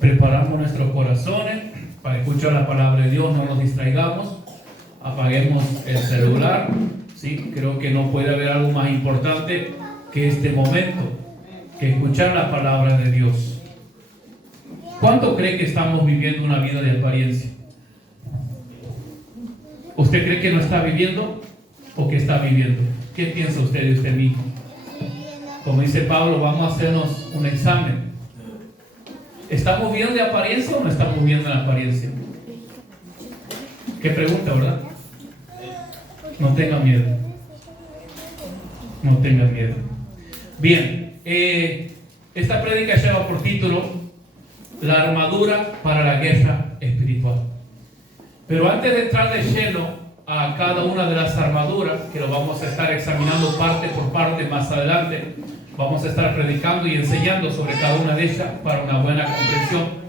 Preparamos nuestros corazones para escuchar la palabra de Dios, no nos distraigamos, apaguemos el celular. ¿Sí? Creo que no puede haber algo más importante que este momento, que escuchar la palabra de Dios. ¿Cuánto cree que estamos viviendo una vida de apariencia? ¿Usted cree que no está viviendo o que está viviendo? ¿Qué piensa usted de usted mismo? Como dice Pablo, vamos a hacernos un examen. ¿Estamos viviendo de apariencia o no estamos viviendo de apariencia? ¿Qué pregunta, verdad? No tenga miedo. No tenga miedo. Bien, esta prédica lleva por título La armadura para la guerra espiritual. Pero antes de entrar de lleno a cada una de las armaduras, que lo vamos a estar examinando parte por parte más adelante, vamos a estar predicando y enseñando sobre cada una de ellas para una buena comprensión.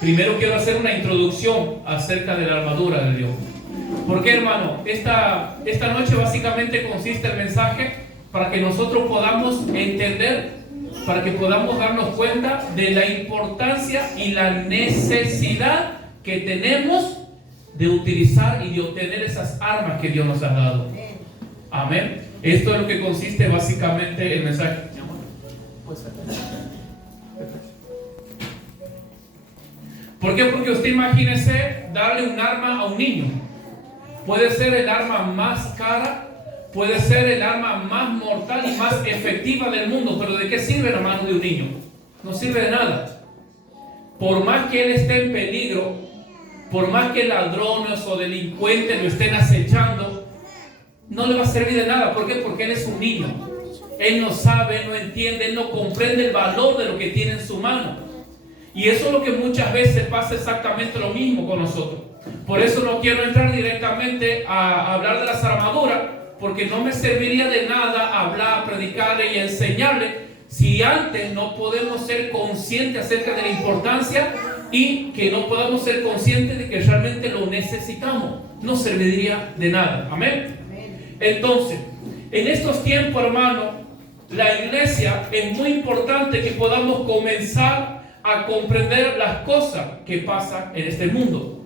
Primero quiero hacer una introducción acerca de la armadura de Dios. ¿Por qué, hermano? Esta noche básicamente consiste el mensaje para que nosotros podamos entender, para que podamos darnos cuenta de la importancia y la necesidad que tenemos de utilizar y de obtener esas armas que Dios nos ha dado. Amén. Esto es lo que consiste básicamente el mensaje. ¿Por qué? Porque usted imagínese darle un arma a un niño. Puede ser el arma más cara, puede ser el arma más mortal y más efectiva del mundo, pero ¿de qué sirve la mano de un niño? No sirve de nada. Por más que él esté en peligro, por más que ladrones o delincuentes lo estén acechando, no le va a servir de nada. ¿Por qué? Porque él es un niño. Él no sabe, no entiende, él no comprende el valor de lo que tiene en su mano. Y eso es lo que muchas veces pasa exactamente lo mismo con nosotros. Por eso no quiero entrar directamente a hablar de las armaduras, porque no me serviría de nada hablar, predicarle y enseñarle si antes no podemos ser conscientes acerca de la importancia y que no podamos ser conscientes de que realmente lo necesitamos. No serviría de nada. Amén. Entonces, en estos tiempos, hermano, la iglesia es muy importante que podamos comenzar a comprender las cosas que pasan en este mundo.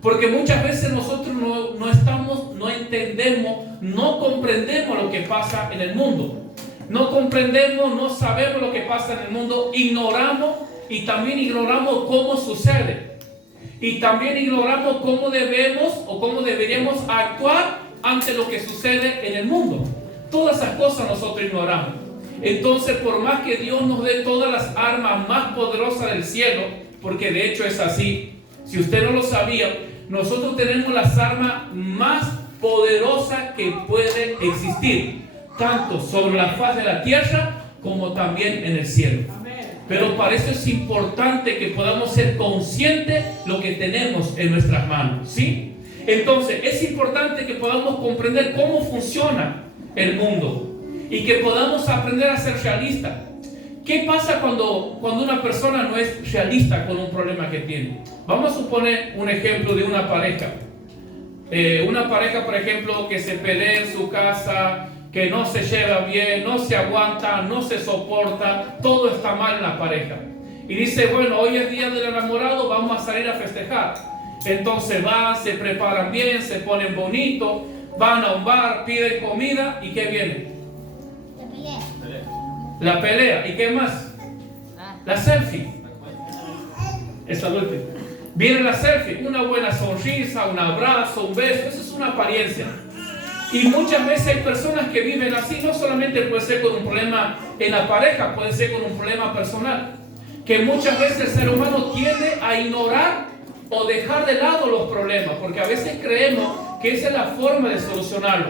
Porque muchas veces nosotros no entendemos, no comprendemos lo que pasa en el mundo. No comprendemos, no sabemos lo que pasa en el mundo, ignoramos y también ignoramos cómo sucede. Y también ignoramos cómo debemos o cómo deberíamos actuar ante lo que sucede en el mundo. Todas esas cosas nosotros ignoramos. Entonces, por más que Dios nos dé todas las armas más poderosas del cielo, porque de hecho es así, si usted no lo sabía, nosotros tenemos las armas más poderosas que pueden existir, tanto sobre la faz de la tierra como también en el cielo. Pero para eso es importante que podamos ser conscientes de lo que tenemos en nuestras manos, ¿sí? Entonces, es importante que podamos comprender cómo funciona el mundo y que podamos aprender a ser realistas. ¿Qué pasa cuando una persona no es realista con un problema que tiene? Vamos a suponer un ejemplo de una pareja. Una pareja, por ejemplo, que se pelea en su casa, que no se lleva bien, no se aguanta, no se soporta, todo está mal en la pareja. Y dice, bueno, hoy es día del enamorado, vamos a salir a festejar. Entonces van, se preparan bien, se ponen bonitos, van a un bar, piden comida, ¿y qué viene? La pelea. ¿Y qué más? La selfie. Esa última. Viene la selfie, una buena sonrisa, un abrazo, un beso, eso es una apariencia. Y muchas veces hay personas que viven así, no solamente puede ser con un problema en la pareja, puede ser con un problema personal, que muchas veces el ser humano tiende a ignorar o dejar de lado los problemas, porque a veces creemos que esa es la forma de solucionarlo,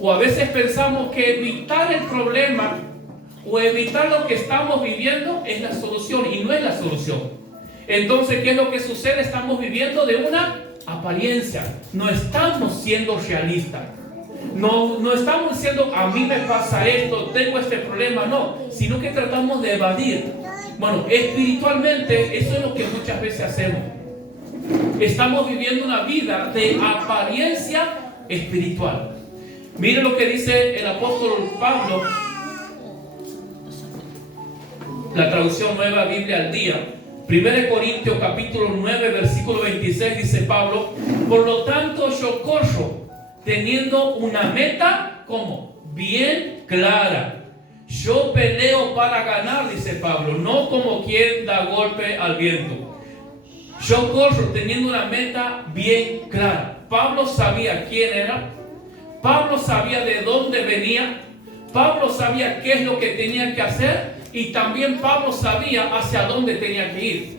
o a veces pensamos que evitar el problema o evitar lo que estamos viviendo es la solución, y no es la solución. Entonces, ¿qué es lo que sucede? Estamos viviendo de una apariencia, no estamos siendo realistas. No estamos diciendo, a mí me pasa esto, tengo este problema, no, sino que tratamos de evadir. Bueno, espiritualmente, eso es lo que muchas veces hacemos. Estamos viviendo una vida de apariencia espiritual. Mire lo que dice el apóstol Pablo, la traducción Nueva Biblia al Día. 1 Corintios capítulo 9, versículo 26 dice Pablo: por lo tanto yo corro teniendo una meta, ¿cómo? Bien clara. Yo peleo para ganar, dice Pablo, no como quien da golpe al viento. Yo corro teniendo una meta bien clara. Pablo sabía quién era. Pablo sabía de dónde venía. Pablo sabía qué es lo que tenía que hacer. Y también Pablo sabía hacia dónde tenía que ir.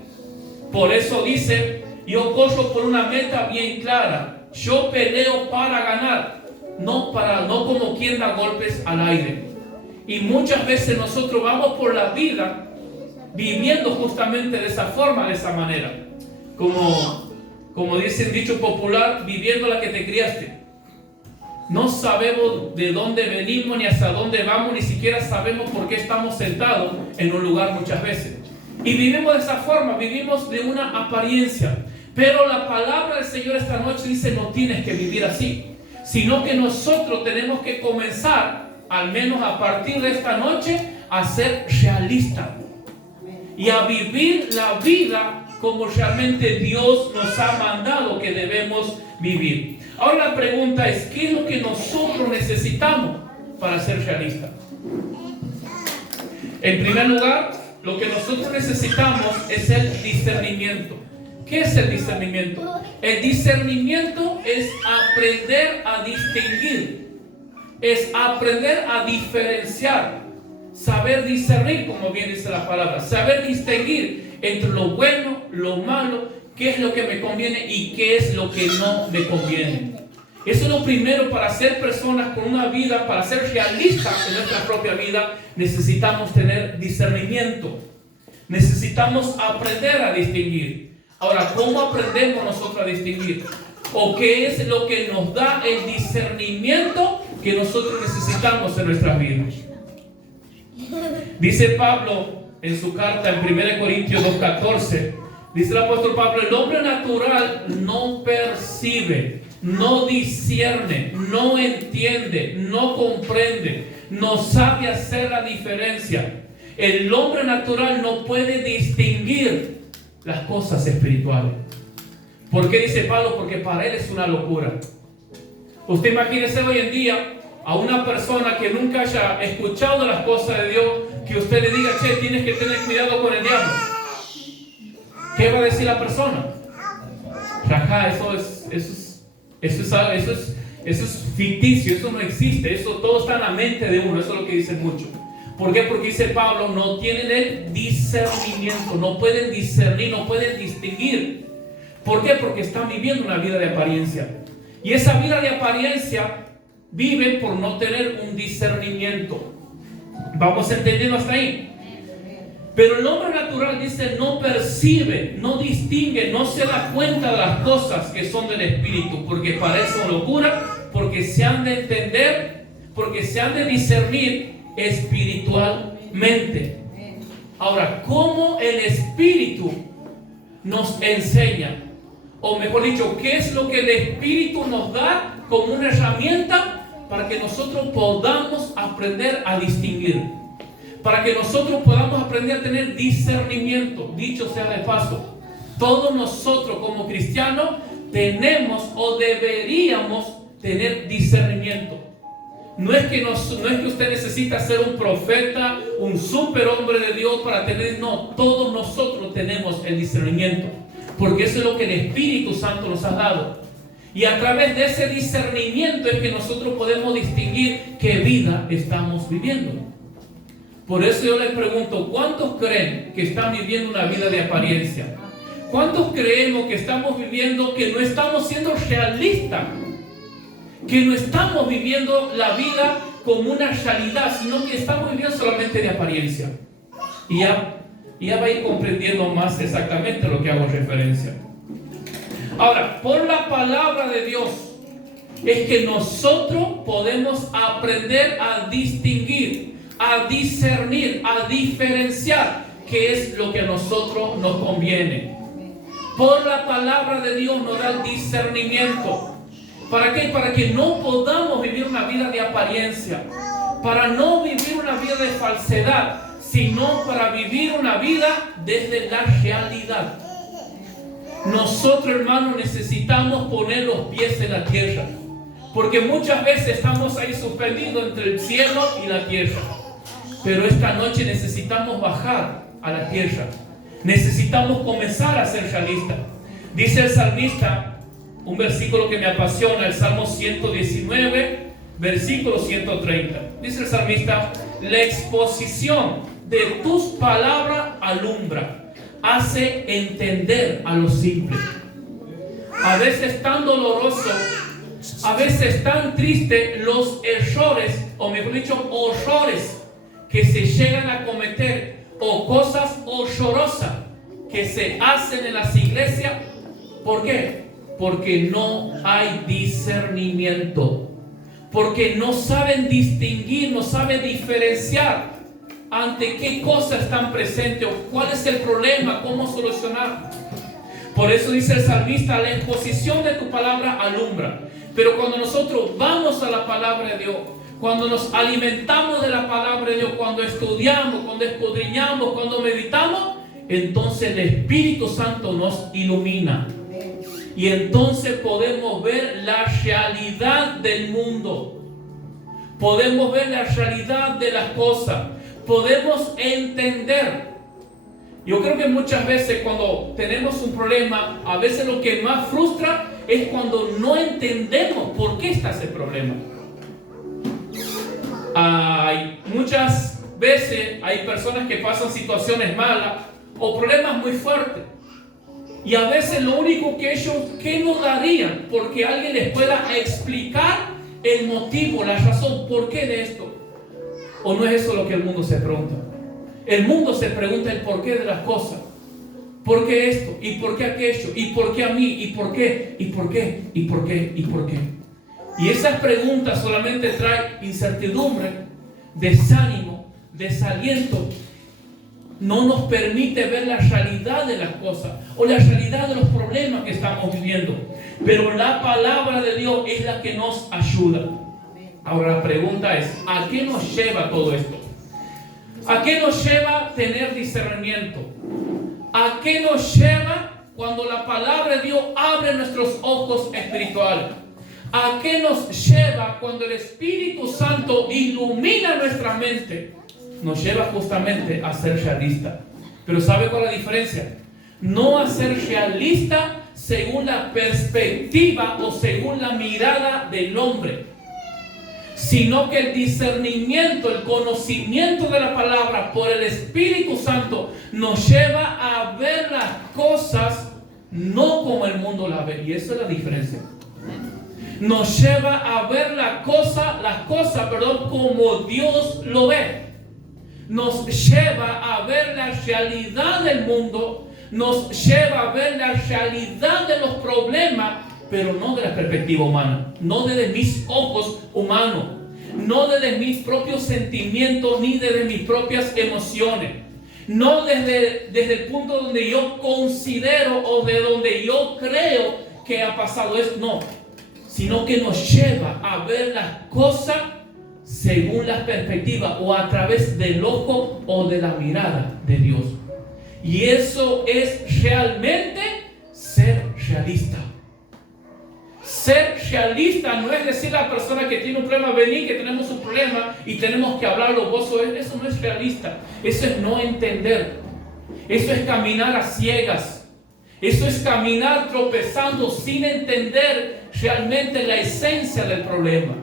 Por eso dice: yo corro por una meta bien clara. Yo peleo para ganar, no como quien da golpes al aire. Y muchas veces nosotros vamos por la vida viviendo justamente de esa forma, de esa manera. Como dice el dicho popular, viviendo la que te criaste. No sabemos de dónde venimos ni hacia dónde vamos, ni siquiera sabemos por qué estamos sentados en un lugar muchas veces. Y vivimos de esa forma, vivimos de una apariencia. Pero la palabra del Señor esta noche dice: no tienes que vivir así, sino que nosotros tenemos que comenzar, al menos a partir de esta noche, a ser realistas y a vivir la vida como realmente Dios nos ha mandado que debemos vivir. Ahora la pregunta es: ¿qué es lo que nosotros necesitamos para ser realistas? En primer lugar, lo que nosotros necesitamos es el discernimiento. ¿Qué es el discernimiento? El discernimiento es aprender a distinguir, es aprender a diferenciar, saber discernir, como bien dice la palabra, saber distinguir entre lo bueno, lo malo, qué es lo que me conviene y qué es lo que no me conviene. Eso es lo primero. Para ser personas con una vida, para ser realistas en nuestra propia vida, necesitamos tener discernimiento. Necesitamos aprender a distinguir. Ahora, ¿cómo aprendemos nosotros a distinguir? ¿O qué es lo que nos da el discernimiento que nosotros necesitamos en nuestras vidas? Dice Pablo en su carta en 1 Corintios 2:14, dice el apóstol Pablo: el hombre natural no percibe, no discierne, no entiende, no comprende, no sabe hacer la diferencia. El hombre natural no puede distinguir las cosas espirituales. ¿Por qué dice Pablo? Porque para él es una locura. Usted imagínese hoy en día a una persona que nunca haya escuchado las cosas de Dios, que usted le diga: che, tienes que tener cuidado con el diablo. ¿Qué va a decir la persona? Rajá, eso es ficticio, eso no existe, eso todo está en la mente de uno. Eso es lo que dicen muchos. ¿Por qué? Porque dice Pablo: no tienen el discernimiento, no pueden discernir, no pueden distinguir. ¿Por qué? Porque están viviendo una vida de apariencia. Y esa vida de apariencia viven por no tener un discernimiento. ¿Vamos entendiendo hasta ahí? Pero el hombre natural, dice, no percibe, no distingue, no se da cuenta de las cosas que son del Espíritu, porque para eso locura, porque se han de entender, porque se han de discernir espiritualmente. Ahora, ¿cómo el Espíritu nos enseña? O mejor dicho, ¿qué es lo que el Espíritu nos da como una herramienta para que nosotros podamos aprender a distinguir? Para que nosotros podamos aprender a tener discernimiento. Dicho sea de paso, todos nosotros como cristianos tenemos o deberíamos tener discernimiento. No es que usted necesita ser un profeta, un superhombre de Dios para tener, no, todos nosotros tenemos el discernimiento, porque eso es lo que el Espíritu Santo nos ha dado. Y a través de ese discernimiento es que nosotros podemos distinguir qué vida estamos viviendo. Por eso yo les pregunto: ¿cuántos creen que están viviendo una vida de apariencia? ¿Cuántos creemos que estamos viviendo, que no estamos siendo realistas? Que no estamos viviendo la vida como una realidad, sino que estamos viviendo solamente de apariencia. Y ya va a ir comprendiendo más exactamente lo que hago referencia. Ahora, por la palabra de Dios es que nosotros podemos aprender a distinguir, a discernir, a diferenciar qué es lo que a nosotros nos conviene. Por la palabra de Dios nos da el discernimiento. ¿Para qué? Para que no podamos vivir una vida de apariencia, para no vivir una vida de falsedad, sino para vivir una vida desde la realidad. Nosotros, hermanos, necesitamos poner los pies en la tierra, porque muchas veces estamos ahí suspendidos entre el cielo y la tierra. Pero esta noche necesitamos bajar a la tierra. Necesitamos comenzar a ser realistas. Dice el salmista, un versículo que me apasiona, el Salmo 119, versículo 130. Dice el salmista: la exposición de tus palabras alumbra, hace entender a los simples. A veces tan doloroso, a veces tan triste los errores, o mejor dicho, horrores que se llegan a cometer, o cosas horrorosas que se hacen en las iglesias. ¿Por qué? Porque no hay discernimiento, porque no saben distinguir, no saben diferenciar ante qué cosas están presentes o cuál es el problema, cómo solucionar. Por eso dice el salmista: la exposición de tu palabra alumbra. Pero cuando nosotros vamos a la palabra de Dios, cuando nos alimentamos de la palabra de Dios, cuando estudiamos, cuando escudriñamos, cuando meditamos, entonces el Espíritu Santo nos ilumina. Y entonces podemos ver la realidad del mundo. Podemos ver la realidad de las cosas. Podemos entender. Yo creo que muchas veces cuando tenemos un problema, a veces lo que más frustra es cuando no entendemos por qué está ese problema. Muchas veces hay personas que pasan situaciones malas o problemas muy fuertes. Y a veces lo único que ellos, ¿qué no darían? Porque alguien les pueda explicar el motivo, la razón, ¿por qué de esto? ¿O no es eso lo que el mundo se pregunta? El mundo se pregunta el porqué de las cosas. ¿Por qué esto? ¿Y por qué aquello? ¿Y por qué a mí? ¿Y por qué? ¿Y por qué? ¿Y por qué? ¿Y por qué? Y esas preguntas solamente traen incertidumbre, desánimo, desaliento. No nos permite ver la realidad de las cosas o la realidad de los problemas que estamos viviendo. Pero la palabra de Dios es la que nos ayuda. Ahora la pregunta es: ¿a qué nos lleva todo esto? ¿A qué nos lleva tener discernimiento? ¿A qué nos lleva cuando la palabra de Dios abre nuestros ojos espirituales? ¿A qué nos lleva cuando el Espíritu Santo ilumina nuestra mente? Nos lleva justamente a ser realista. Pero ¿sabe cuál es la diferencia? No a ser realista según la perspectiva o según la mirada del hombre, sino que el discernimiento, el conocimiento de la palabra por el Espíritu Santo nos lleva a ver las cosas no como el mundo las ve. Y esa es la diferencia. Nos lleva a ver las cosas, como Dios lo ve. Nos lleva a ver la realidad del mundo, nos lleva a ver la realidad de los problemas, pero no de la perspectiva humana, no desde mis ojos humanos, no desde mis propios sentimientos ni desde mis propias emociones, no desde el punto donde yo considero o de donde yo creo que ha pasado esto, no, sino que nos lleva a ver las cosas según la perspectiva o a través del ojo o de la mirada de Dios. Y eso es realmente ser realista. Ser realista no es decir a la persona que tiene un problema: vení que tenemos un problema y tenemos que hablarlo. Eso no es realista. Eso es no entender. Eso es caminar a ciegas. Eso es caminar tropezando sin entender realmente la esencia del problema.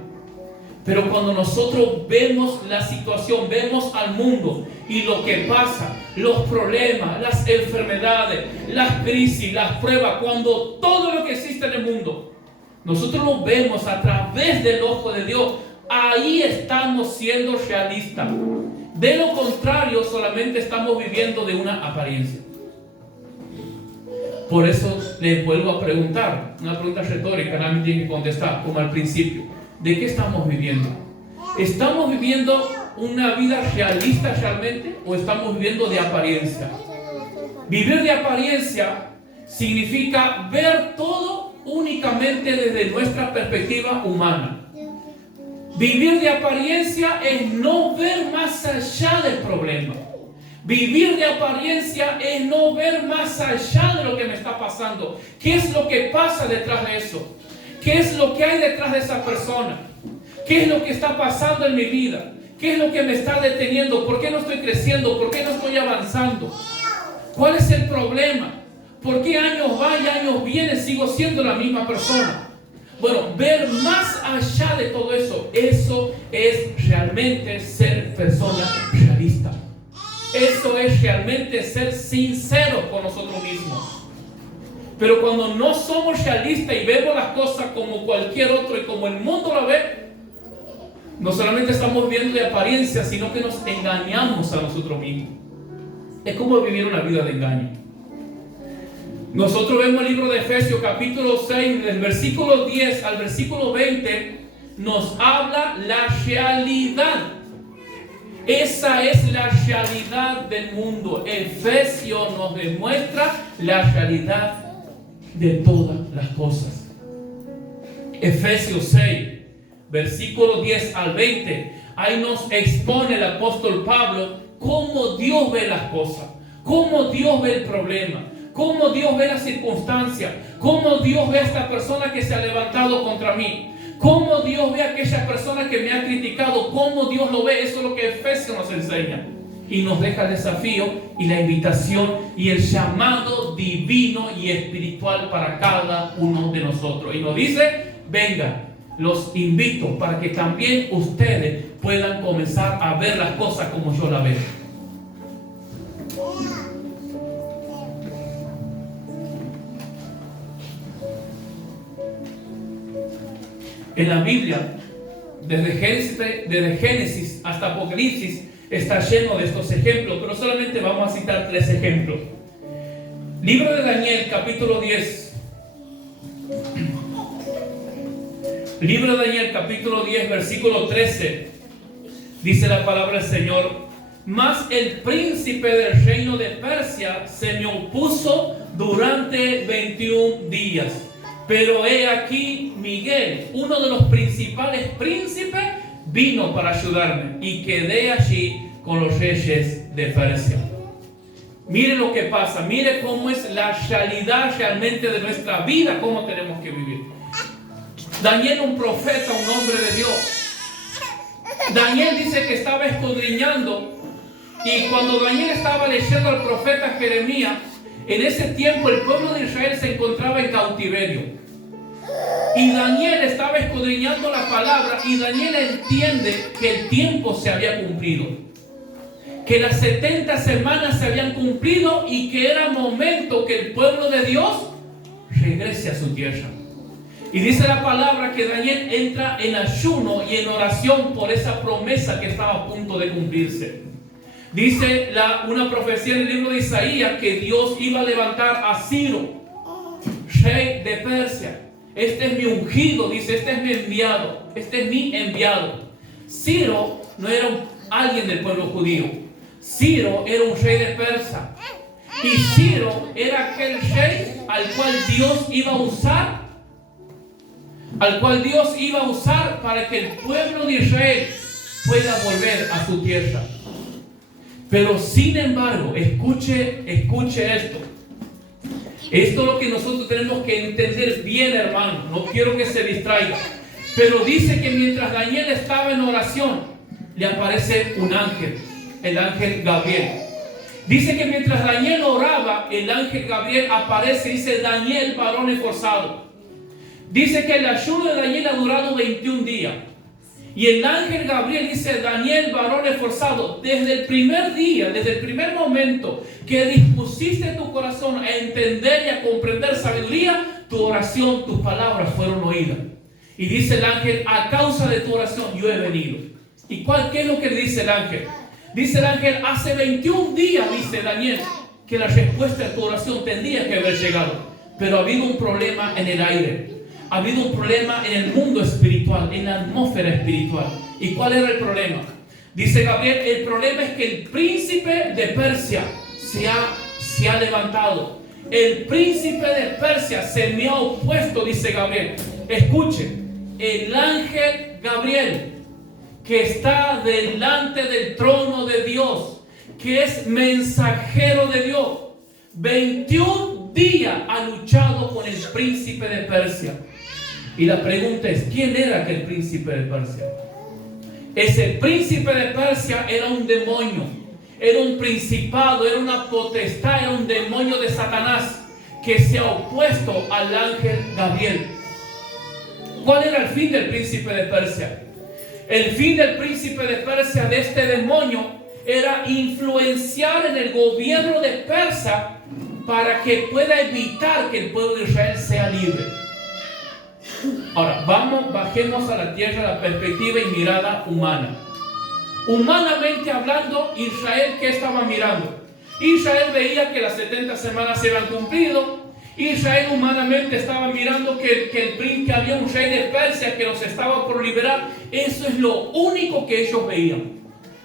Pero cuando nosotros vemos la situación, vemos al mundo y lo que pasa, los problemas, las enfermedades, las crisis, las pruebas, cuando todo lo que existe en el mundo, nosotros lo vemos a través del ojo de Dios, ahí estamos siendo realistas. De lo contrario, solamente estamos viviendo de una apariencia. Por eso les vuelvo a preguntar, una pregunta retórica, nadie tiene que contestar, como al principio. ¿De qué estamos viviendo? ¿Estamos viviendo una vida realista realmente o estamos viviendo de apariencia? Vivir de apariencia significa ver todo únicamente desde nuestra perspectiva humana. Vivir de apariencia es no ver más allá del problema. Vivir de apariencia es no ver más allá de lo que me está pasando. ¿Qué es lo que pasa detrás de eso? ¿Qué es lo que hay detrás de esa persona? ¿Qué es lo que está pasando en mi vida? ¿Qué es lo que me está deteniendo? ¿Por qué no estoy creciendo? ¿Por qué no estoy avanzando? ¿Cuál es el problema? ¿Por qué años va y años viene sigo siendo la misma persona? Bueno, ver más allá de todo eso, eso es realmente ser persona realista. Eso es realmente ser sinceros con nosotros mismos. Pero cuando no somos realistas y vemos las cosas como cualquier otro y como el mundo la ve, no solamente estamos viendo de apariencia, sino que nos engañamos a nosotros mismos. Es como vivir una vida de engaño. Nosotros vemos el libro de Efesios capítulo 6, del versículo 10 al versículo 20, nos habla la realidad. Esa es la realidad del mundo. Efesios nos demuestra la realidad de todas las cosas. Efesios 6, versículo 10 al 20, ahí nos expone el apóstol Pablo cómo Dios ve las cosas, cómo Dios ve el problema, cómo Dios ve la circunstancia, cómo Dios ve a esta persona que se ha levantado contra mí, cómo Dios ve a aquella persona que me ha criticado, cómo Dios lo ve. Eso es lo que Efesios nos enseña. Y nos deja el desafío y la invitación y el llamado divino y espiritual para cada uno de nosotros. Y nos dice, venga, los invito para que también ustedes puedan comenzar a ver las cosas como yo las veo. En la Biblia, desde Génesis hasta Apocalipsis, está lleno de estos ejemplos, pero solamente vamos a citar 3 ejemplos. Libro de Daniel, capítulo 10. Libro de Daniel, capítulo 10, versículo 13. Dice la palabra del Señor: mas el príncipe del reino de Persia se me opuso durante 21 días. Pero he aquí Miguel, uno de los principales príncipes, vino para ayudarme y quedé allí con los reyes de Persia. Mire lo que pasa, mire cómo es la realidad realmente de nuestra vida, cómo tenemos que vivir. Daniel, un profeta, un hombre de Dios. Daniel dice que estaba escudriñando, y cuando Daniel estaba leyendo al profeta Jeremías, en ese tiempo el pueblo de Israel se encontraba en cautiverio. Y Daniel estaba escudriñando la palabra, y Daniel entiende que el tiempo se había cumplido, que las 70 semanas se habían cumplido y que era momento que el pueblo de Dios regrese a su tierra. Y dice la palabra que Daniel entra en ayuno y en oración por esa promesa que estaba a punto de cumplirse. Dice una profecía en el libro de Isaías que Dios iba a levantar a Ciro, rey de Persia. Este es mi ungido, dice, este es mi enviado, este es mi enviado. Ciro no era alguien del pueblo judío. Ciro era un rey de Persia. Y Ciro era aquel rey al cual Dios iba a usar para que el pueblo de Israel pueda volver a su tierra. Pero sin embargo, escuche esto. Esto es lo que nosotros tenemos que entender bien, hermano. No quiero que se distraiga. Pero dice que mientras Daniel estaba en oración, le aparece un ángel, el ángel Gabriel. Dice que mientras Daniel oraba, el ángel Gabriel aparece y dice: Daniel, varón esforzado. Dice que el ayuno de Daniel ha durado 21 días. Y el ángel Gabriel dice: Daniel, varón esforzado, desde el primer día, desde el primer momento que dispusiste tu corazón a entender y a comprender sabiduría, tu oración, tus palabras fueron oídas. Y dice el ángel: a causa de tu oración yo he venido. ¿Y qué es lo que le dice el ángel? Dice el ángel: hace 21 días, dice Daniel, que la respuesta a tu oración tendría que haber llegado. Pero ha habido un problema en el aire. Ha habido un problema en el mundo espiritual, en la atmósfera espiritual. ¿Y cuál era el problema? Dice Gabriel: el problema es que el príncipe de Persia se ha levantado. El príncipe de Persia se me ha opuesto, dice Gabriel. Escuche, el ángel Gabriel, que está delante del trono de Dios, que es mensajero de Dios. 21 días ha luchado con el príncipe de Persia. Y la pregunta es, ¿quién era aquel príncipe de Persia? Ese príncipe de Persia era un demonio, era un principado, era una potestad, era un demonio de Satanás que se ha opuesto al ángel Gabriel. ¿Cuál era el fin del príncipe de Persia? El fin del príncipe de Persia, de este demonio, era influenciar en el gobierno de Persia para que pueda evitar que el pueblo de Israel sea libre. Ahora, bajemos a la tierra la perspectiva y mirada humana. Humanamente hablando, Israel, ¿qué estaba mirando? Israel veía que las 70 semanas se habían cumplido. Israel humanamente estaba mirando que había un rey de Persia que los estaba por liberar. Eso es lo único que ellos veían.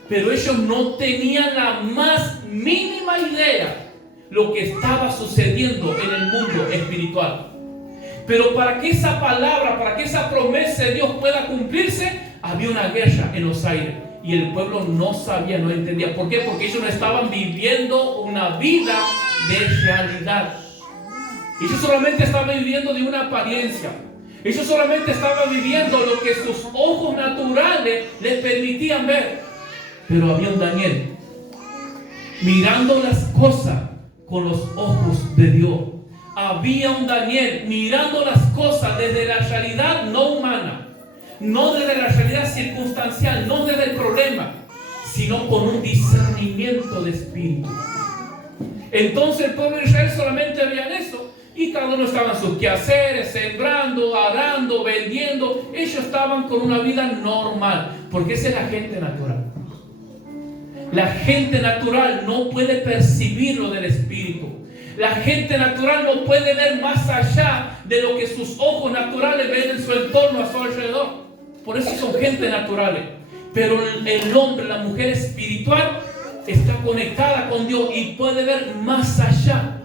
Pero ellos no tenían la más mínima idea lo que estaba sucediendo en el mundo espiritual. Pero para que esa palabra, para que esa promesa de Dios pueda cumplirse, había una guerra en los aires. Y el pueblo no sabía, no entendía. ¿Por qué? Porque ellos no estaban viviendo una vida de realidad. Ellos solamente estaban viviendo de una apariencia. Ellos solamente estaban viviendo lo que sus ojos naturales les permitían ver. Pero había un Daniel mirando las cosas con los ojos de Dios. Había un Daniel mirando las cosas desde la realidad no humana, no desde la realidad circunstancial, no desde el problema, sino con un discernimiento de espíritu. Entonces el pueblo de Israel solamente veían eso y cada uno estaba en sus quehaceres, sembrando, arando, vendiendo. Ellos estaban con una vida normal, porque esa es la gente natural. La gente natural no puede percibir lo del espíritu. La gente natural no puede ver más allá de lo que sus ojos naturales ven en su entorno, a su alrededor. Por eso son gente naturales. Pero el hombre, la mujer espiritual, está conectada con Dios y puede ver más allá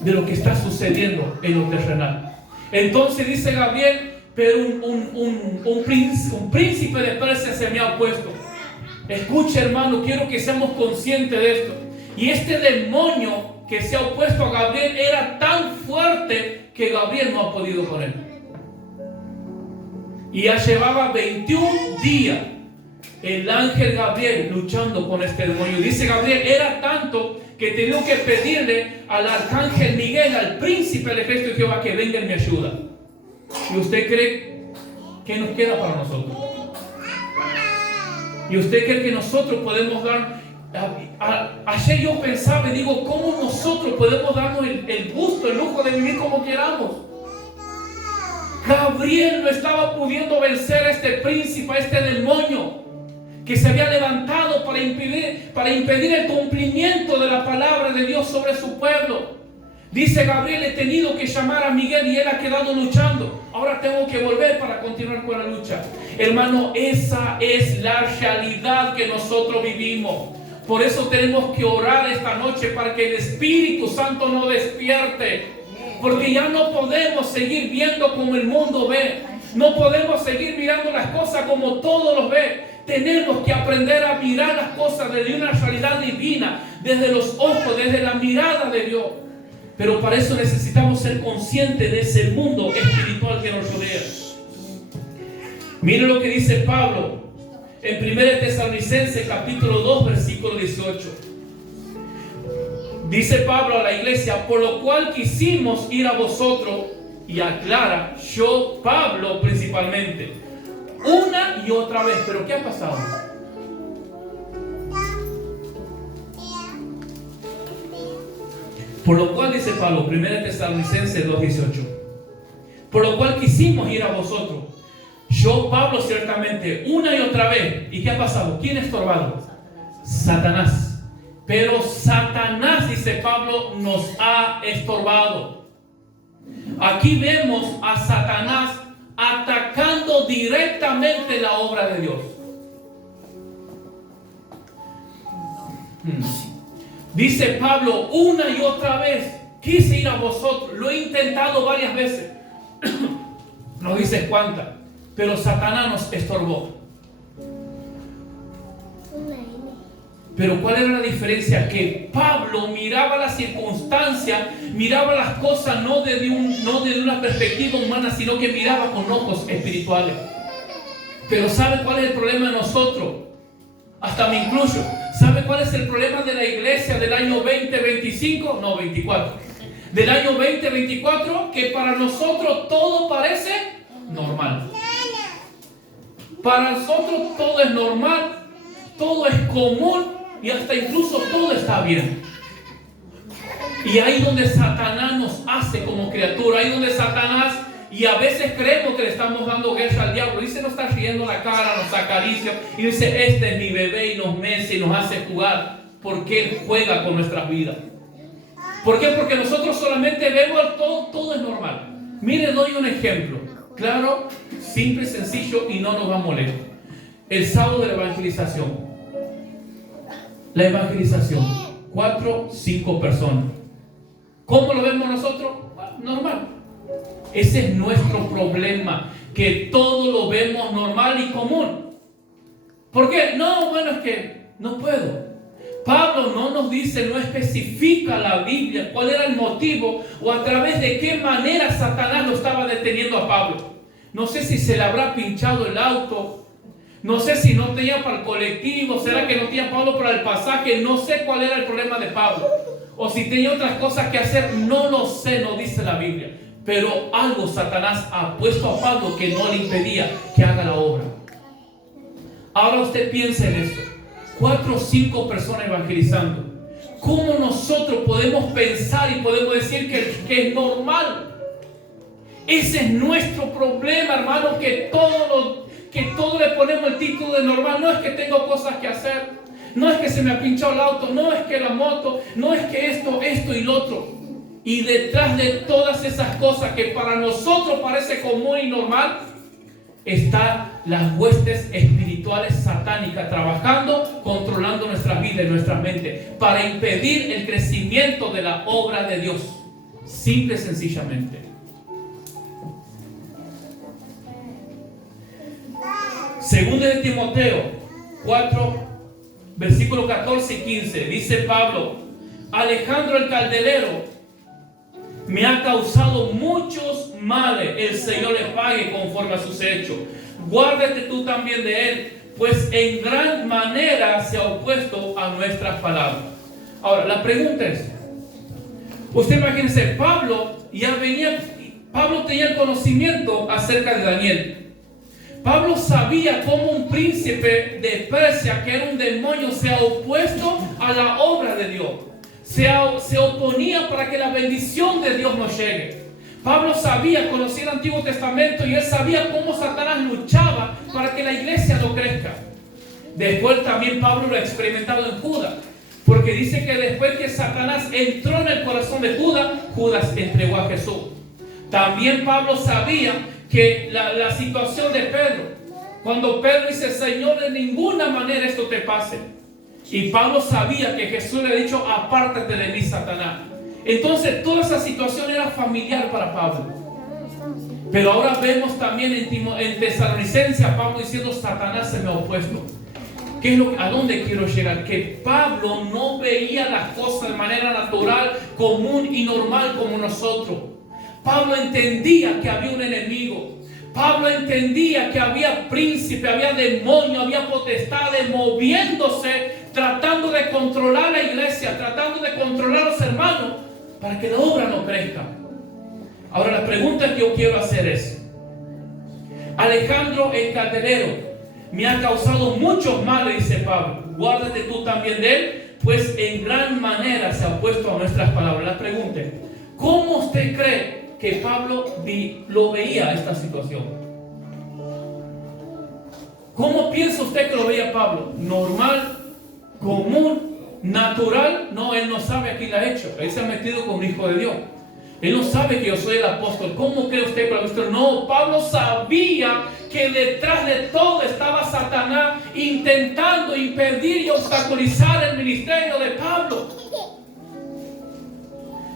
de lo que está sucediendo en lo terrenal. Entonces dice Gabriel, pero un príncipe de Persia se me ha opuesto. Escucha, hermano, quiero que seamos conscientes de esto. Y este demonio que se ha opuesto a Gabriel era tan fuerte que Gabriel no ha podido con él. Y ya llevaba 21 días el ángel Gabriel luchando con este demonio. Dice Gabriel, era tanto que tenía que pedirle al arcángel Miguel, al príncipe del ejército de Jehová, que venga en mi ayuda. ¿Y usted cree que nos queda para nosotros? ¿Y usted cree que nosotros podemos dar? Ayer yo pensaba y digo, ¿cómo nosotros podemos darnos el gusto, el lujo de vivir como queramos? Gabriel no estaba pudiendo vencer a este príncipe, a este demonio que se había levantado para impedir el cumplimiento de la palabra de Dios sobre su pueblo. Dice Gabriel, he tenido que llamar a Miguel y él ha quedado luchando. Ahora tengo que volver para continuar con la lucha. Hermano, esa es la realidad que nosotros vivimos. Por eso tenemos que orar esta noche para que el Espíritu Santo nos despierte. Porque ya no podemos seguir viendo como el mundo ve. No podemos seguir mirando las cosas como todos los ven. Tenemos que aprender a mirar las cosas desde una realidad divina, desde los ojos, desde la mirada de Dios. Pero para eso necesitamos ser conscientes de ese mundo espiritual que nos rodea. Mire lo que dice Pablo en 1 Tesalonicenses capítulo 2 versículo 18. Dice Pablo a la iglesia, por lo cual quisimos ir a vosotros, y aclara, yo, Pablo principalmente, una y otra vez. ¿Pero qué ha pasado? Por lo cual dice Pablo, 1 Tesalonicenses 2:18, por lo cual quisimos ir a vosotros, yo, Pablo, ciertamente, una y otra vez. ¿Y qué ha pasado? ¿Quién ha estorbado? Satanás. Pero Satanás, dice Pablo, nos ha estorbado. Aquí vemos a Satanás atacando directamente la obra de Dios. Dice Pablo, una y otra vez, quise ir a vosotros, lo he intentado varias veces. No dice cuántas, pero Satanás nos estorbó. Pero ¿cuál era la diferencia? Que Pablo miraba la circunstancia, miraba las cosas no desde una perspectiva humana, sino que miraba con ojos espirituales. Pero ¿sabe cuál es el problema de nosotros? Hasta me incluyo. ¿Sabe cuál es el problema de la iglesia del año 2025? No, 24. Del año 2024, que para nosotros todo parece normal. Para nosotros todo es normal, todo es común y hasta incluso todo está bien. Y ahí donde Satanás nos hace como criatura, ahí donde Satanás, y a veces creemos que le estamos dando guerra al diablo, y se nos está riendo la cara, nos acaricia y dice, este es mi bebé y nos mece y nos hace jugar, porque él juega con nuestras vidas. ¿Por qué? Porque nosotros solamente vemos todo es normal. Mire, doy un ejemplo claro, simple, sencillo y no nos va a molestar. El sábado de la evangelización. La evangelización. 4, 5 personas. ¿Cómo lo vemos nosotros? Normal. Ese es nuestro problema, que todo lo vemos normal y común. ¿Por qué? No, bueno, es que no puedo. Pablo no nos dice, no especifica la Biblia cuál era el motivo o a través de qué manera Satanás lo estaba deteniendo a Pablo. No sé si se le habrá pinchado el auto, no sé si no tenía para el colectivo, será que no tenía Pablo para el pasaje, no sé cuál era el problema de Pablo. O si tenía otras cosas que hacer, no lo sé, no dice la Biblia. Pero algo Satanás ha puesto a Pablo que no le impedía que haga la obra. Ahora usted piensa en esto. 4 o 5 personas evangelizando. ¿Cómo nosotros podemos pensar y podemos decir que es normal? Ese es nuestro problema, hermano, que todo le ponemos el título de normal. No es que tengo cosas que hacer, no es que se me ha pinchado el auto, no es que la moto, no es que esto y lo otro. Y detrás de todas esas cosas que para nosotros parece común y normal, están las huestes espirituales satánicas trabajando, controlando nuestras vidas y nuestra mente para impedir el crecimiento de la obra de Dios. Simple y sencillamente. Segundo de Timoteo 4, versículo 14 y 15, dice Pablo: Alejandro el calderero me ha causado muchos males, el Señor le pague conforme a sus hechos. Guárdate tú también de él, pues en gran manera se ha opuesto a nuestras palabras. Ahora, la pregunta es, usted imagínese, Pablo tenía el conocimiento acerca de Daniel. Pablo sabía cómo un príncipe de Persia, que era un demonio, se ha opuesto a la obra de Dios. Se oponía para que la bendición de Dios nos llegue. Pablo conocía el Antiguo Testamento y él sabía cómo Satanás luchaba para que la iglesia no crezca. Después también Pablo lo ha experimentado en Judas, porque dice que después que Satanás entró en el corazón de Judas, Judas entregó a Jesús. También Pablo sabía que la situación de Pedro, cuando Pedro dice, Señor, de ninguna manera esto te pase. Y Pablo sabía que Jesús le ha dicho, apártate de mí, Satanás. Entonces toda esa situación era familiar para Pablo. Pero ahora vemos también en Tesalonicenses a Pablo diciendo, Satanás se me ha opuesto. ¿A dónde quiero llegar? Que Pablo no veía las cosas de manera natural, común y normal como nosotros. Pablo entendía que había un enemigo. Pablo entendía que había príncipe, había demonio, había potestades moviéndose, tratando de controlar la iglesia, tratando de controlar a los hermanos para que la obra no crezca. Ahora la pregunta que yo quiero hacer es, Alejandro el calderero me ha causado muchos males, dice Pablo. Guárdate tú también de él, pues en gran manera se ha opuesto a nuestras palabras. La pregunta es, ¿cómo usted cree que Pablo lo veía esta situación? ¿Cómo piensa usted que lo veía Pablo? ¿Normal? ¿Común? ¿Natural? No, él no sabe a quién le ha hecho. Él se ha metido con un hijo de Dios. Él no sabe que yo soy el apóstol. ¿Cómo cree usted que lo ha visto? No, Pablo sabía que detrás de todo estaba Satanás intentando impedir y obstaculizar el ministerio de Pablo.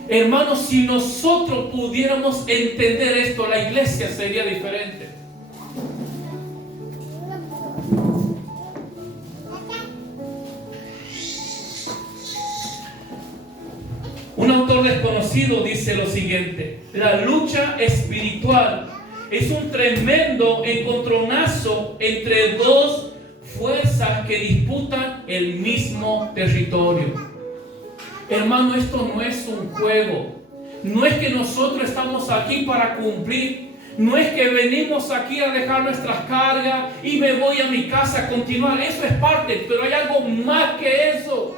Hermanos, si nosotros pudiéramos entender esto, la iglesia sería diferente. Un autor desconocido dice lo siguiente: la lucha espiritual es un tremendo encontronazo entre dos fuerzas que disputan el mismo territorio. Hermano, esto no es un juego. No es que nosotros estamos aquí para cumplir. No es que venimos aquí a dejar nuestras cargas y me voy a mi casa a continuar. Eso es parte, pero hay algo más que eso.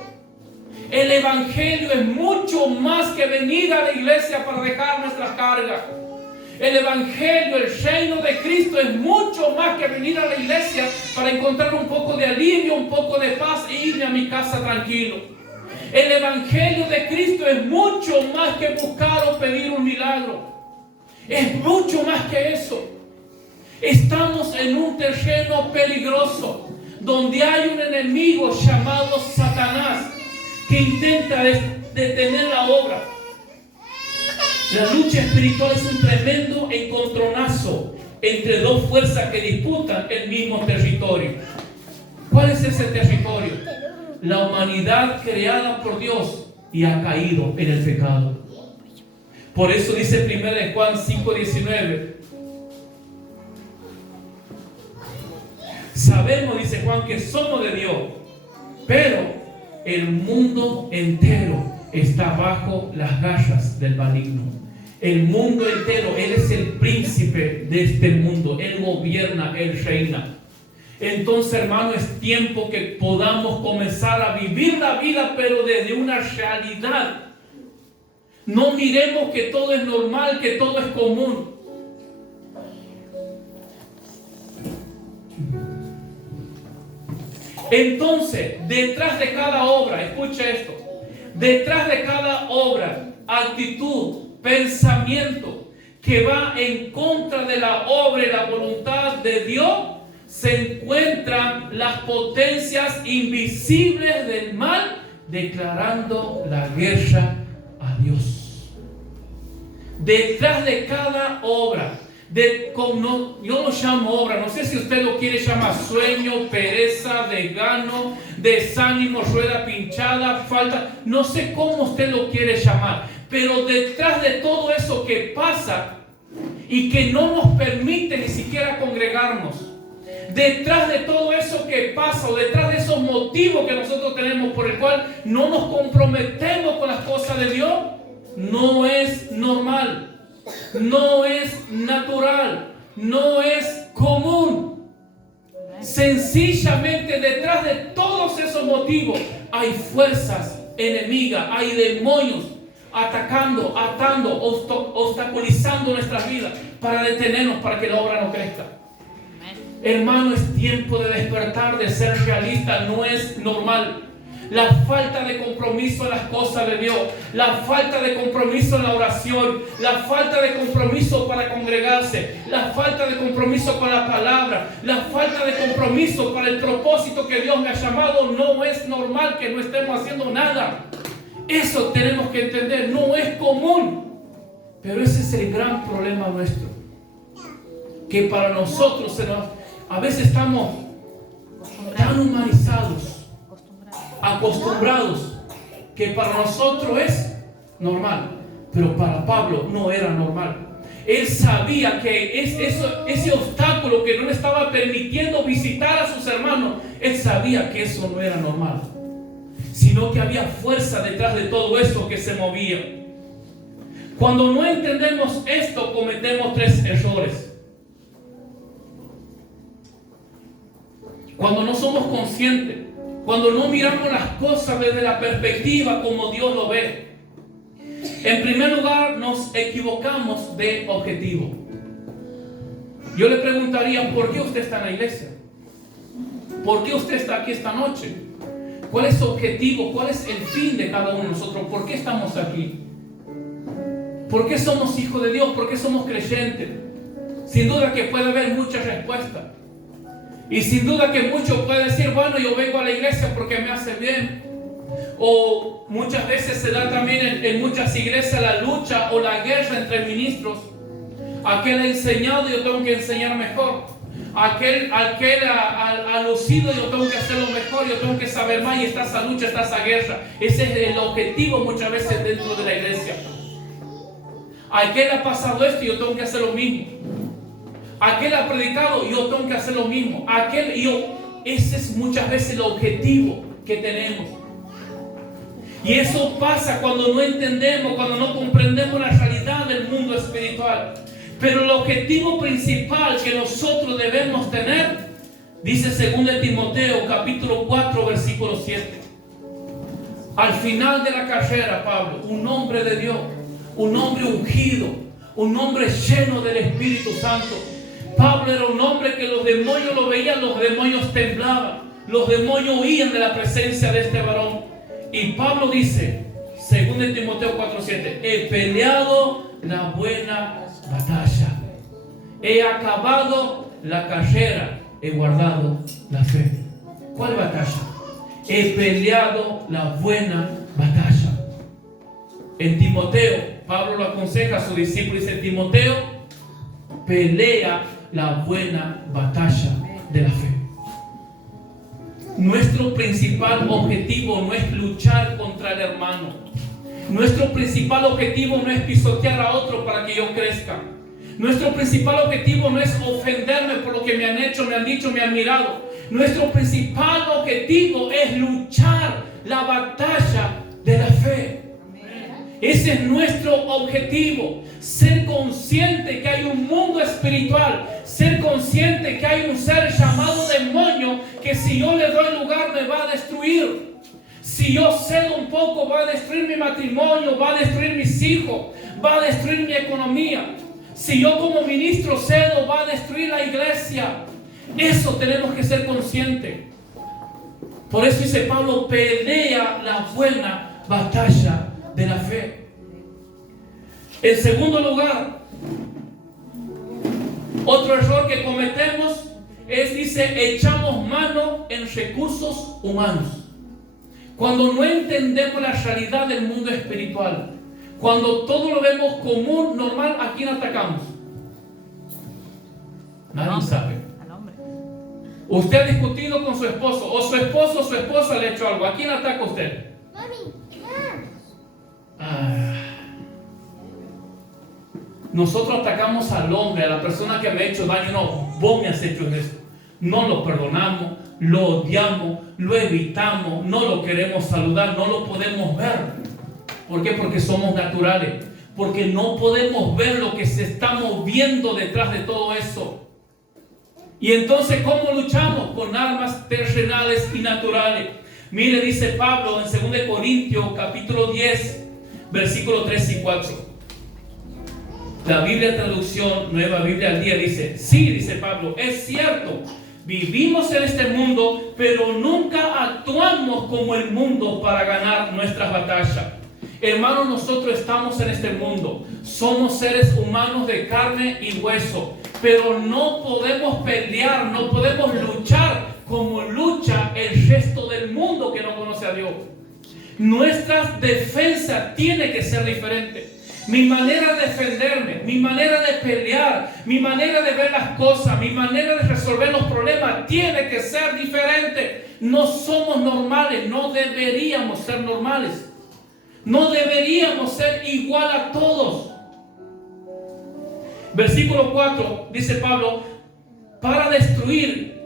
El Evangelio es mucho más que venir a la iglesia para dejar nuestras cargas. El Evangelio, el reino de Cristo es mucho más que venir a la iglesia para encontrar un poco de alivio, un poco de paz e irme a mi casa tranquilo. El Evangelio de Cristo es mucho más que buscar o pedir un milagro. Es mucho más que eso. Estamos en un terreno peligroso donde hay un enemigo llamado Satanás que intenta detener la obra. La lucha espiritual es un tremendo encontronazo entre dos fuerzas que disputan el mismo territorio. ¿Cuál es ese territorio? La humanidad creada por Dios y ha caído en el pecado. Por eso dice 1 Juan 5:19. Sabemos, dice Juan, que somos de Dios, pero el mundo entero está bajo las garras del maligno. El mundo entero, Él es el príncipe de este mundo. Él gobierna, Él reina. Entonces, hermano, es tiempo que podamos comenzar a vivir la vida, pero desde una realidad. No miremos que todo es normal, que todo es común. Entonces, detrás de cada obra, escucha esto, detrás de cada obra, actitud, pensamiento que va en contra de la obra y la voluntad de Dios, se encuentran las potencias invisibles del mal declarando la guerra a Dios. Detrás de cada obra, yo lo llamo obra, no sé si usted lo quiere llamar sueño, pereza, desgano, desánimo, rueda pinchada, falta, no sé cómo usted lo quiere llamar, pero detrás de todo eso que pasa y que no nos permite ni siquiera congregarnos, detrás de todo eso que pasa o detrás de esos motivos que nosotros tenemos por el cual no nos comprometemos con las cosas de Dios, no es normal, no es natural, no es común. Sencillamente detrás de todos esos motivos hay fuerzas enemigas, hay demonios atacando, atando, obstaculizando nuestras vidas para detenernos, para que la obra no crezca. Hermano, es tiempo de despertar, de ser realista. No es normal la falta de compromiso en las cosas de Dios, la falta de compromiso en la oración, la falta de compromiso para congregarse, la falta de compromiso con la palabra, la falta de compromiso para el propósito que Dios me ha llamado. No es normal que no estemos haciendo nada. Eso tenemos que entender, no es común. Pero ese es el gran problema nuestro, que para nosotros a veces estamos tan humanizados, acostumbrados, que para nosotros es normal, pero para Pablo no era normal. Él sabía que ese obstáculo que no le estaba permitiendo visitar a sus hermanos, él sabía que eso no era normal, sino que había fuerza detrás de todo eso que se movía. Cuando no entendemos esto, cometemos 3 errores. Cuando no somos conscientes, cuando no miramos las cosas desde la perspectiva como Dios lo ve. En primer lugar, nos equivocamos de objetivo. Yo le preguntaría, ¿por qué usted está en la iglesia? ¿Por qué usted está aquí esta noche? ¿Cuál es su objetivo? ¿Cuál es el fin de cada uno de nosotros? ¿Por qué estamos aquí? ¿Por qué somos hijos de Dios? ¿Por qué somos creyentes? Sin duda que puede haber muchas respuestas. Y sin duda que muchos pueden decir, bueno, yo vengo a la iglesia porque me hace bien. O muchas veces se da también en muchas iglesias la lucha o la guerra entre ministros. Aquel ha enseñado, yo tengo que enseñar mejor. Al lucido yo tengo que hacerlo mejor, yo tengo que saber más, y está esa lucha, está esa guerra. Ese es el objetivo muchas veces dentro de la iglesia. Aquel ha pasado esto y yo tengo que hacer lo mismo. Aquel ha predicado, yo tengo que hacer lo mismo. Ese es muchas veces el objetivo que tenemos. Y eso pasa cuando no entendemos, cuando no comprendemos la realidad del mundo espiritual. Pero el objetivo principal que nosotros debemos tener, dice 2 Timoteo capítulo 4 versículo 7. Al final de la carrera, Pablo, un hombre de Dios, un hombre ungido, un hombre lleno del Espíritu Santo. Pablo era un hombre que los demonios lo veían, los demonios temblaban, los demonios huían de la presencia de este varón. Y Pablo dice, 2 Timoteo 4:7, he peleado la buena batalla, he acabado la carrera, he guardado la fe. ¿Cuál batalla? He peleado la buena batalla. En Timoteo, Pablo lo aconseja a su discípulo, dice: Timoteo, pelea la buena batalla de la fe. Nuestro principal objetivo no es luchar contra el hermano. Nuestro principal objetivo no es pisotear a otro para que yo crezca. Nuestro principal objetivo no es ofenderme por lo que me han hecho, me han dicho, me han mirado. Nuestro principal objetivo es luchar la batalla de la fe. Ese es nuestro objetivo. Ser consciente que hay un mundo espiritual. Ser consciente que hay un ser llamado demonio que si yo le doy lugar me va a destruir. Si yo cedo un poco va a destruir mi matrimonio, va a destruir mis hijos, va a destruir mi economía. Si yo como ministro cedo va a destruir la iglesia. Eso tenemos que ser conscientes. Por eso dice Pablo, pelea la buena batalla de la fe. En segundo lugar, otro error que cometemos es, dice, echamos mano en recursos humanos. Cuando no entendemos la realidad del mundo espiritual, cuando todo lo vemos común, normal, ¿a quién atacamos? Nadie sabe. Usted ha discutido con su esposo, o su esposo o su esposa le ha hecho algo. ¿A quién ataca usted? Nosotros atacamos al hombre, a la persona que me ha hecho daño. No, vos me has hecho esto. No lo perdonamos, lo odiamos, lo evitamos, no lo queremos saludar, no lo podemos ver. ¿Por qué? Porque somos naturales. Porque no podemos ver lo que se está moviendo detrás de todo eso. Y entonces, ¿cómo luchamos? Con armas terrenales y naturales. Mire, dice Pablo en 2 Corintios capítulo 10, versículos 3 y 4. La Biblia traducción Nueva Biblia al Día dice: sí, dice Pablo, es cierto, vivimos en este mundo, pero nunca actuamos como el mundo para ganar nuestras batallas. Hermanos, nosotros estamos en este mundo, somos seres humanos de carne y hueso, pero no podemos pelear, no podemos luchar como lucha el resto del mundo que no conoce a Dios. Nuestra defensa tiene que ser diferente. Mi manera de defenderme, mi manera de pelear, mi manera de ver las cosas, mi manera de resolver los problemas tiene que ser diferente. No somos normales, no deberíamos ser normales. No deberíamos ser igual a todos. Versículo 4 dice Pablo: para destruir.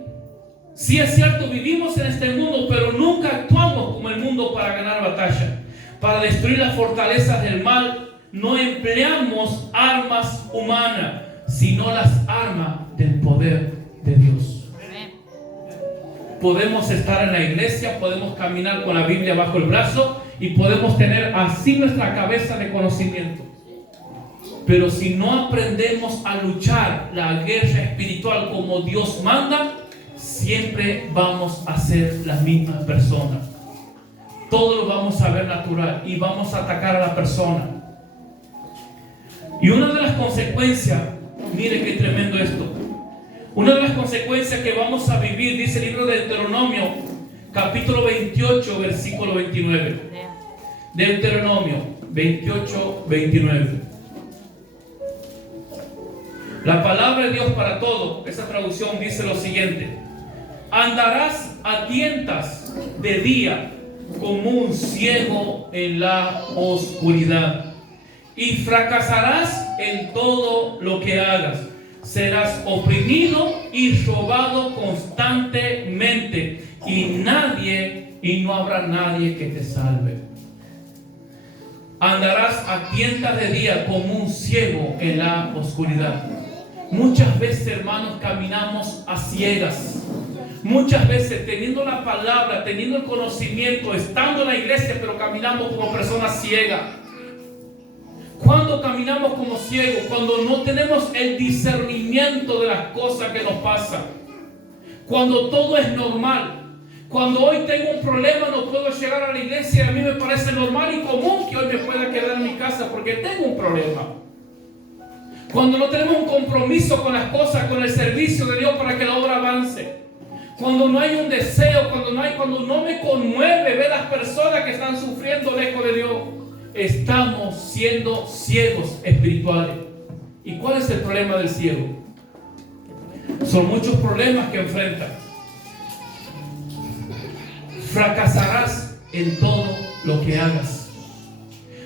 Sí, es cierto, vivimos en este mundo, pero nunca actuamos como el mundo para ganar batalla. Para destruir las fortalezas del mal, no empleamos armas humanas, sino las armas del poder de Dios. Podemos estar en la iglesia, podemos caminar con la Biblia bajo el brazo y podemos tener así nuestra cabeza de conocimiento. Pero si no aprendemos a luchar la guerra espiritual como Dios manda, siempre vamos a ser las mismas personas. Todo lo vamos a ver natural y vamos a atacar a la persona. Y una de las consecuencias, mire qué tremendo esto. Una de las consecuencias que vamos a vivir, dice el libro de Deuteronomio, capítulo 28, versículo 29. Deuteronomio 28, 29. La palabra de Dios para todo, esa traducción dice lo siguiente: andarás a tientas de día como un ciego en la oscuridad, y fracasarás en todo lo que hagas. Serás oprimido y robado constantemente, y no habrá nadie que te salve. Andarás a tientas de día como un ciego en la oscuridad. Muchas veces, hermanos, caminamos a ciegas. Muchas veces teniendo la palabra, teniendo el conocimiento, estando en la iglesia, pero caminamos como personas ciegas. Cuando caminamos como ciegos, cuando no tenemos el discernimiento de las cosas que nos pasan, cuando todo es normal. Cuando hoy tengo un problema, no puedo llegar a la iglesia, a mí me parece normal y común que hoy me pueda quedar en mi casa porque tengo un problema. Cuando no tenemos un compromiso con las cosas, con el servicio de Dios para que la obra avance. Cuando no hay un deseo, cuando no me conmueve ver las personas que están sufriendo lejos de Dios, estamos siendo ciegos espirituales. ¿Y cuál es el problema del ciego? Son muchos problemas que enfrentan. Fracasarás en todo lo que hagas.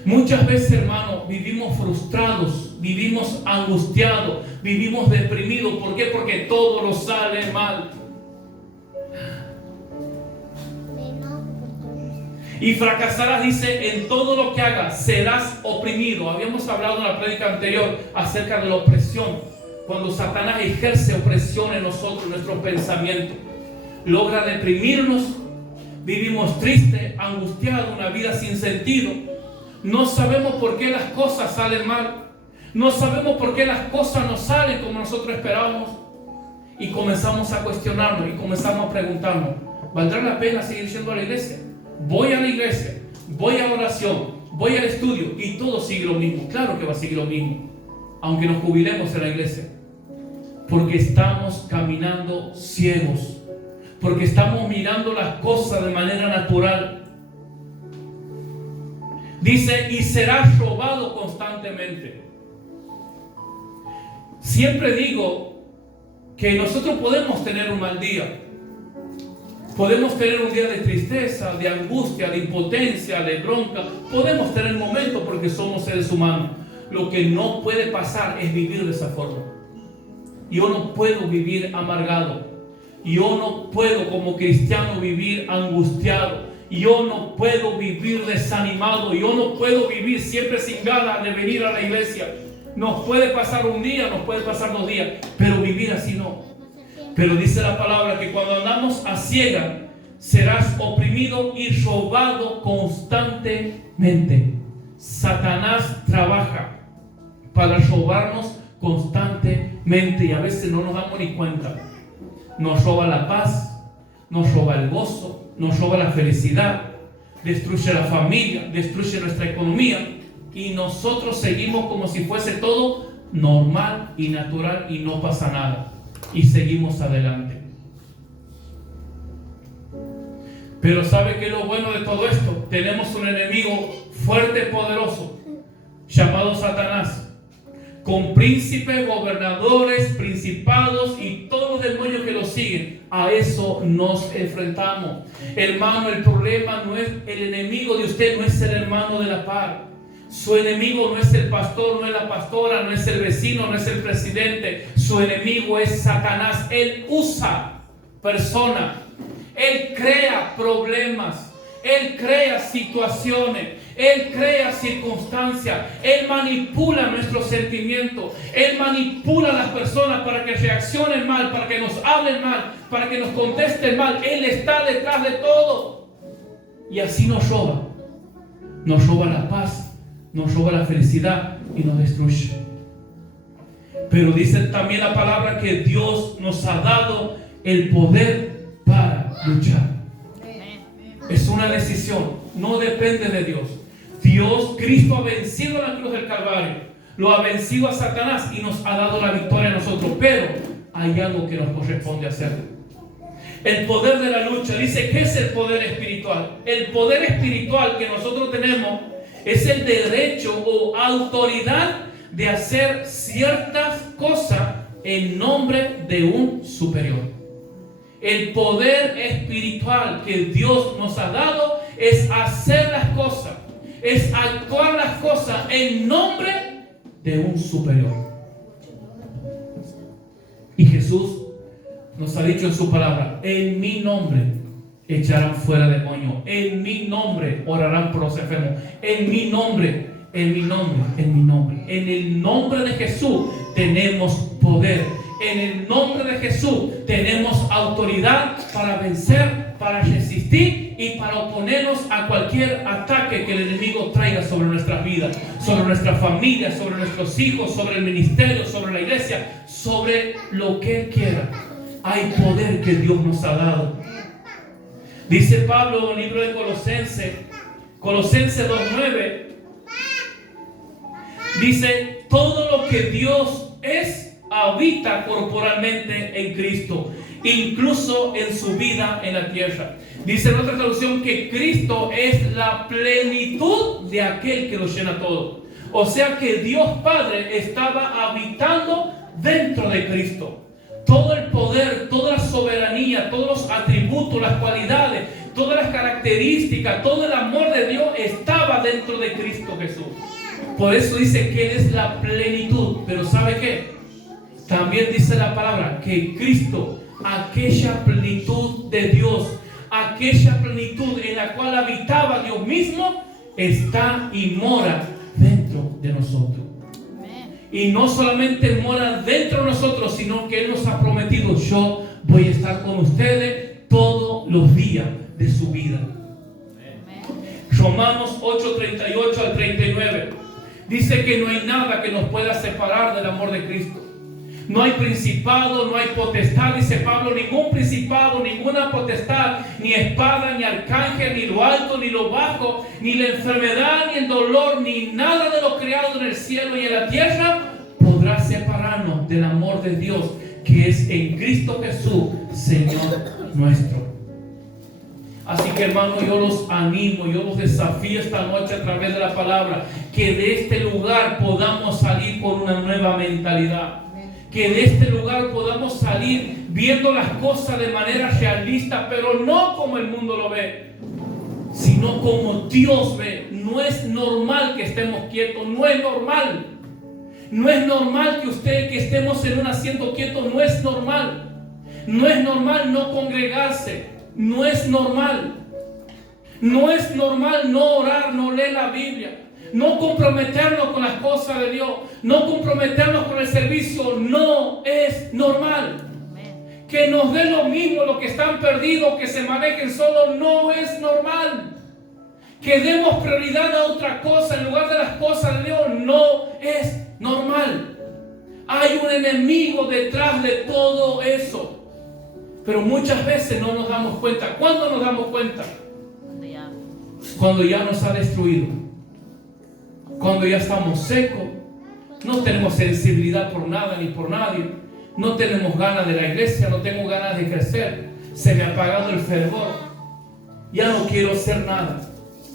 Muchas veces, hermano, vivimos frustrados, vivimos angustiados, vivimos deprimidos. ¿Por qué? Porque todo nos sale mal. Y fracasarás, dice, en todo lo que hagas. Serás oprimido. Habíamos hablado en la prédica anterior acerca de la opresión. Cuando Satanás ejerce opresión en nosotros, en nuestros pensamientos, logra deprimirnos. Vivimos tristes, angustiados, una vida sin sentido. No sabemos por qué las cosas salen mal. No sabemos por qué las cosas no salen como nosotros esperábamos. Y comenzamos a cuestionarnos y comenzamos a preguntarnos: ¿valdrá la pena seguir yendo a la iglesia? Voy a la iglesia, voy a oración, voy al estudio y todo sigue lo mismo. Claro que va a seguir lo mismo, aunque nos jubilemos en la iglesia. Porque estamos caminando ciegos. Porque estamos mirando las cosas de manera natural. Dice, y serás robado constantemente. Siempre digo que nosotros podemos tener un mal día. Podemos tener un día de tristeza, de angustia, de impotencia, de bronca. Podemos tener momentos porque somos seres humanos. Lo que no puede pasar es vivir de esa forma. Yo no puedo vivir amargado. Yo no puedo como cristiano vivir angustiado. Yo no puedo vivir desanimado. Yo no puedo vivir siempre sin ganas de venir a la iglesia. Nos puede pasar un día, nos puede pasar 2 días, pero vivir así no. Pero dice la palabra que cuando andamos a ciega, serás oprimido y robado constantemente. Satanás trabaja para robarnos constantemente y a veces no nos damos ni cuenta. Nos roba la paz, nos roba el gozo, nos roba la felicidad, destruye la familia, destruye nuestra economía y nosotros seguimos como si fuese todo normal y natural y no pasa nada y seguimos adelante. Pero ¿sabe qué es lo bueno de todo esto? Tenemos un enemigo fuerte y poderoso llamado Satanás, con príncipes, gobernadores, principados y todos los demonios que lo siguen. A eso nos enfrentamos. Hermano, el problema no es el enemigo de usted, no es el hermano de la par. Su enemigo no es el pastor, no es la pastora, no es el vecino, no es el presidente. Su enemigo es Satanás. Él usa personas. Él crea problemas. Él crea situaciones. Él crea circunstancias. Él manipula nuestros sentimientos. Él manipula a las personas para que reaccionen mal, para que nos hablen mal, para que nos contesten mal. Él está detrás de todo. Y así nos roba. Nos roba la paz, nos roba la felicidad y nos destruye. Pero dice también la palabra que Dios nos ha dado el poder para luchar. Es una decisión, no depende de Dios. Cristo ha vencido la cruz del Calvario, lo ha vencido a Satanás y nos ha dado la victoria a nosotros. Pero hay algo que nos corresponde hacer. El poder de la lucha, dice, ¿qué es el poder espiritual? El poder espiritual que nosotros tenemos es el derecho o autoridad de hacer ciertas cosas en nombre de un superior. El poder espiritual que Dios nos ha dado es hacer las cosas, es actuar las cosas en nombre de un superior. Y Jesús nos ha dicho en su palabra: en mi nombre echarán fuera demonios, en mi nombre orarán por los enfermos, en mi nombre, en mi nombre, en mi nombre. En el nombre de Jesús tenemos poder. En el nombre de Jesús tenemos autoridad para vencer, para resistir y para oponernos a cualquier ataque que el enemigo traiga sobre nuestras vidas, sobre nuestra familia, sobre nuestros hijos, sobre el ministerio, sobre la iglesia, sobre lo que Él quiera. Hay poder que Dios nos ha dado. Dice Pablo en el libro de Colosenses 2:9, dice: todo lo que Dios es habita corporalmente en Cristo, incluso en su vida en la tierra. Dice en otra traducción que Cristo es la plenitud de aquel que lo llena todo. O sea que Dios Padre estaba habitando dentro de Cristo. Todo el poder, toda la soberanía, todos los atributos, las cualidades, todas las características, todo el amor de Dios estaba dentro de Cristo Jesús. Por eso dice que Él es la plenitud. Pero ¿sabe qué? También dice la palabra que Cristo, aquella plenitud de Dios, aquella plenitud en la cual habitaba Dios mismo, está y mora dentro de nosotros. Y no solamente mora dentro de nosotros, sino que Él nos ha prometido: yo voy a estar con ustedes todos los días de su vida. Romanos 8:38 al 39 dice que no hay nada que nos pueda separar del amor de Cristo. No hay principado, no hay potestad, dice Pablo, ningún principado, ninguna potestad, ni espada, ni arcángel, ni lo alto, ni lo bajo, ni la enfermedad, ni el dolor, ni nada de lo creado en el cielo y en la tierra podrá separarnos del amor de Dios que es en Cristo Jesús, Señor nuestro. Así que, hermanos, yo los animo, yo los desafío esta noche a través de la palabra, que de este lugar podamos salir con una nueva mentalidad. Que de este lugar podamos salir viendo las cosas de manera realista, pero no como el mundo lo ve, sino como Dios ve. No es normal que estemos quietos, no es normal. No es normal que estemos en un asiento quieto, no es normal. No es normal no congregarse, no es normal. No es normal no orar, no leer la Biblia, no comprometernos con las cosas de Dios, no comprometernos con el servicio. No es normal. Que nos dé lo mismo los que están perdidos, que se manejen solos, no es normal. Que demos prioridad a otra cosa en lugar de las cosas de Dios, no es normal. Hay un enemigo detrás de todo eso, pero muchas veces no nos damos cuenta. ¿Cuándo nos damos cuenta? Cuando ya nos ha destruido, cuando ya estamos secos, no tenemos sensibilidad por nada ni por nadie, no tenemos ganas de la iglesia, no tengo ganas de crecer, se me ha apagado el fervor, ya no quiero hacer nada.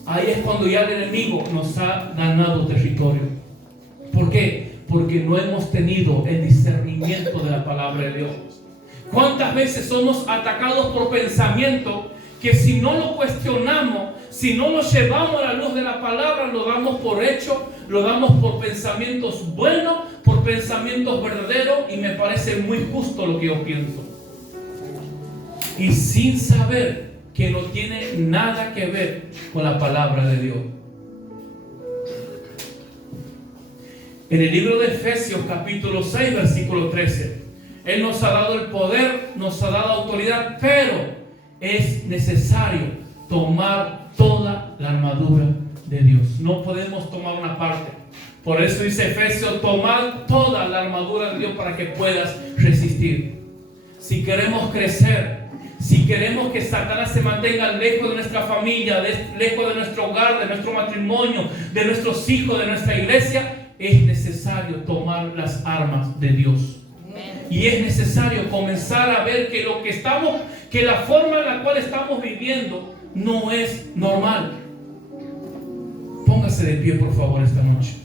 Ahí es cuando ya el enemigo nos ha ganado territorio. ¿Por qué? Porque no hemos tenido el discernimiento de la palabra de Dios. ¿Cuántas veces somos atacados por pensamientos que si no lo cuestionamos, si no lo llevamos a la luz de la palabra, lo damos por hecho, lo damos por pensamientos buenos, por pensamientos verdaderos, y me parece muy justo lo que yo pienso? Y sin saber que no tiene nada que ver con la palabra de Dios. En el libro de Efesios capítulo 6 versículo 13, Él nos ha dado el poder, nos ha dado autoridad, pero es necesario tomar toda la armadura de Dios. No podemos tomar una parte. Por eso dice Efesios: tomad toda la armadura de Dios para que puedas resistir. Si queremos crecer, si queremos que Satanás se mantenga lejos de nuestra familia, lejos de nuestro hogar, de nuestro matrimonio, de nuestros hijos, de nuestra iglesia, es necesario tomar las armas de Dios. Y es necesario comenzar a ver que la forma en la cual estamos viviendo no es normal. Póngase de pie, por favor, esta noche.